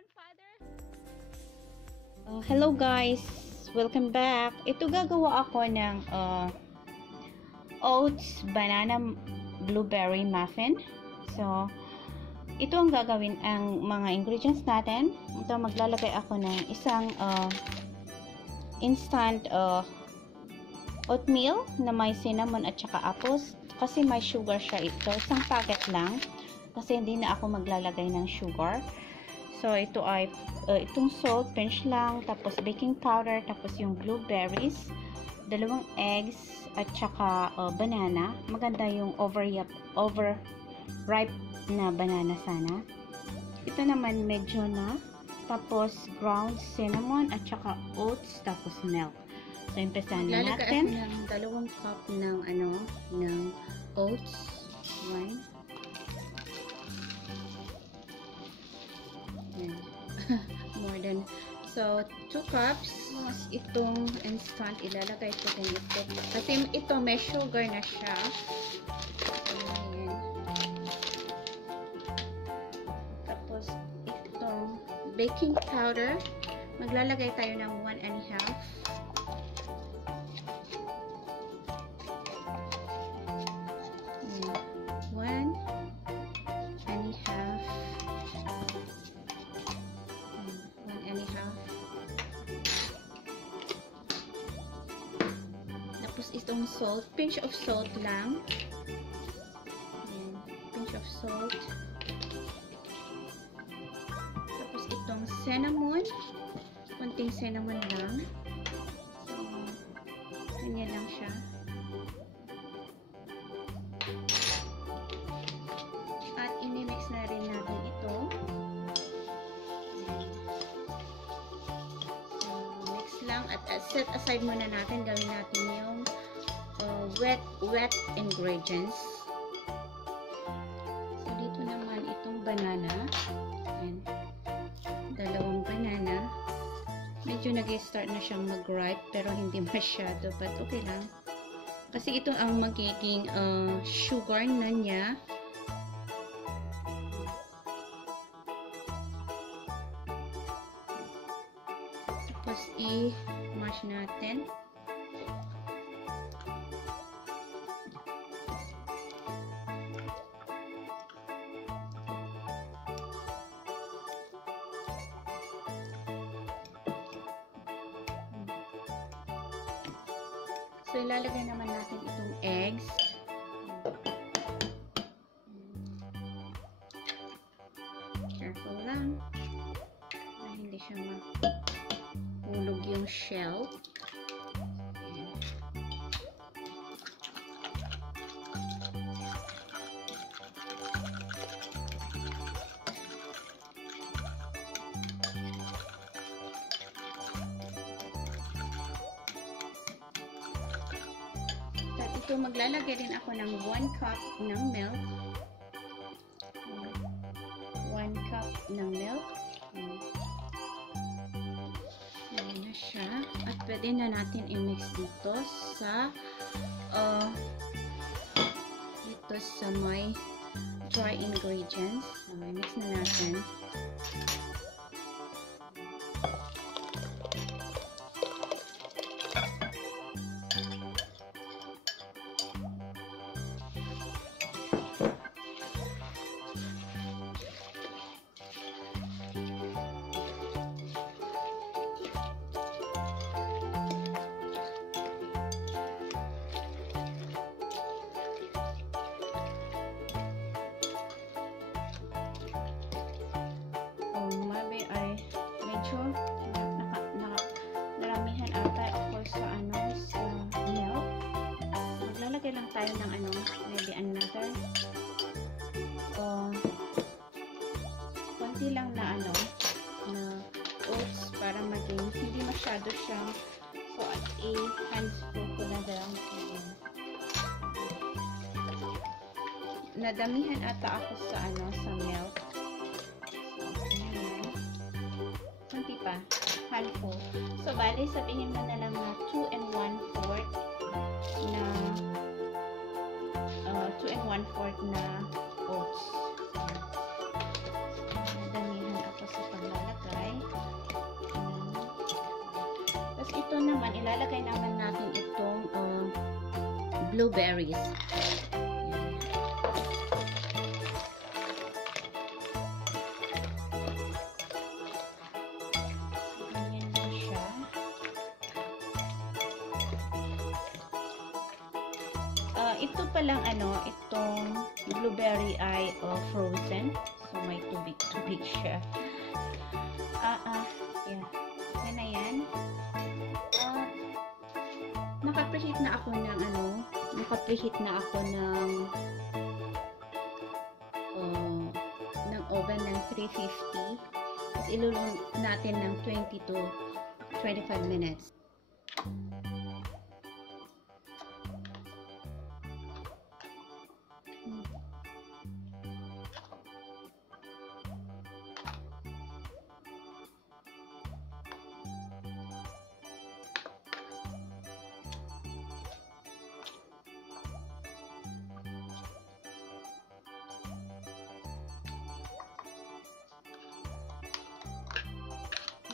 grandfather. Hello guys, welcome back. Ito gagawa ako ng oats banana blueberry muffin. So ito ang gagawin ang mga ingredients natin. Ito maglalagay ako ng isang instant oatmeal na may cinnamon at saka apples kasi may sugar siya ito. Isang packet lang kasi hindi na ako maglalagay ng sugar. So, ito ay, itong salt, pinch lang, tapos baking powder, tapos yung blueberries, 2 eggs, at saka banana. Maganda yung overripe na banana sana. Ito naman medyo na, tapos ground cinnamon, at saka oats, tapos milk. So, umpisahan na natin. Lalagay ako ng 2 cup ng oats. 1. More than. So, 2 cups. Itong instant, ilalagay ko din ito. Kasi ito, may sugar na siya. Ayan. Tapos, itong baking powder. Maglalagay tayo ng 1 1/2. Tapos itong salt, pinch of salt lang. Ayan, pinch of salt. Tapos itong cinnamon, konting cinnamon lang. So, ganyan lang siya. At imimix na rin natin ito. Mix lang at set aside muna natin. Gawin natin yung wet ingredients. So, dito naman itong banana. Ayan. 2 banana. Medyo nag-start na siyang mag-ripe pero hindi masyado. But okay lang. Kasi ito ang magiging sugar na niya. Tapos i-mash natin. So, ilalagay naman natin itong eggs. Careful lang. Para hindi siya mahulog yung shell. So, maglalagay din ako ng 1 cup ng milk. 1 cup ng milk. Ayan na siya. At pwede na natin i-mix dito sa may dry ingredients. So, i-mix na natin. Naramihan ata ako sa milk. Maglalagay lang tayo ng maybe another konti lang na na oats para maging hindi masyado siyang so at i-handsful ko na lang. Nadamihan ata ako sa sa milk. So, ayan. Kunti pa. Handful. So, bali, sabihin mo na lang na 2 1/4 na 2 1/4 na oats. Damihan ako sa paglalagay. ilalagay naman natin itong blueberries. Ganyan lang siya. Ito palang itong blueberry ay frozen. So may tubig siya. Yeah. Yan na yan. Naka-preheat na ako ng oven ng 350. Tapos ilulong natin ng 20 to 25 minutes.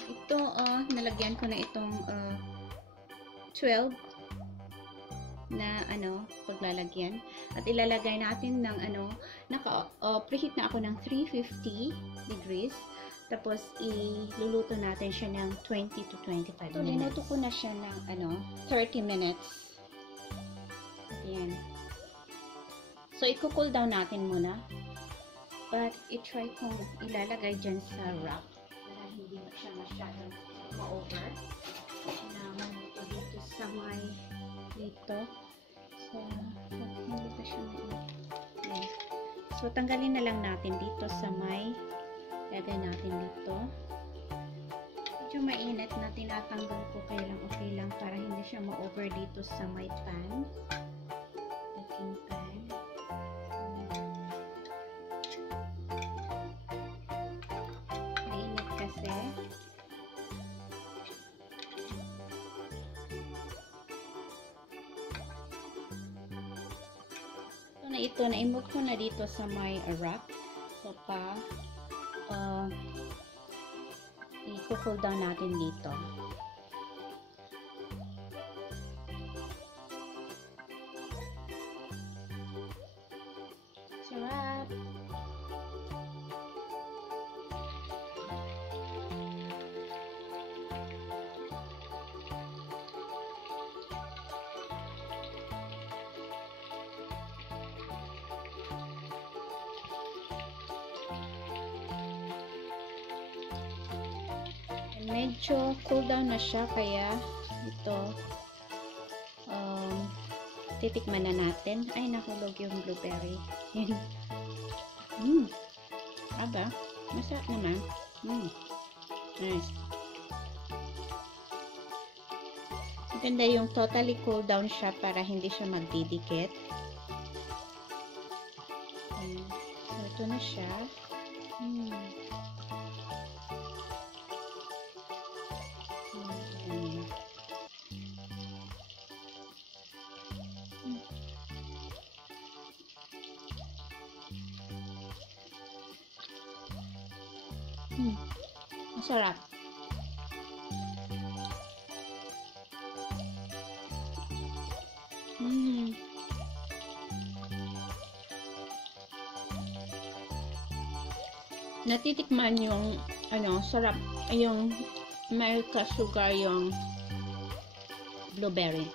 Ito, nalagyan ko na itong 12 na paglalagyan. At ilalagay natin ng preheat na ako ng 350 degrees. Tapos, iluluto natin siya ng 20 to 25 minutes. So, linuto ko na siya ng 30 minutes. Ayan. So, i-cool down natin muna. But, i-try kong ilalagay dyan sa rack. Hindi mo siya masyadong ma-over na maluto dito sa may dito. So, hindi pa siya mainit. So, tanggalin na lang natin dito sa may lagay natin dito. Medyo mainit na tinatanggal ko, kaya lang okay lang para hindi siya ma-over dito sa may pan. Baking pan. Ito na-imove ko na dito sa my rack. So, i-cool down natin dito. Sarap! Medyo cool down na siya, kaya ito titikman na natin. Ay, nahulog yung blueberry. Aba, masarap naman. Nice. Maganda yung totally cool down siya para hindi siya magdidikit. So, ito na siya. Masarap. Natitikman yung sarap, yung may ka-sugar yung blueberry.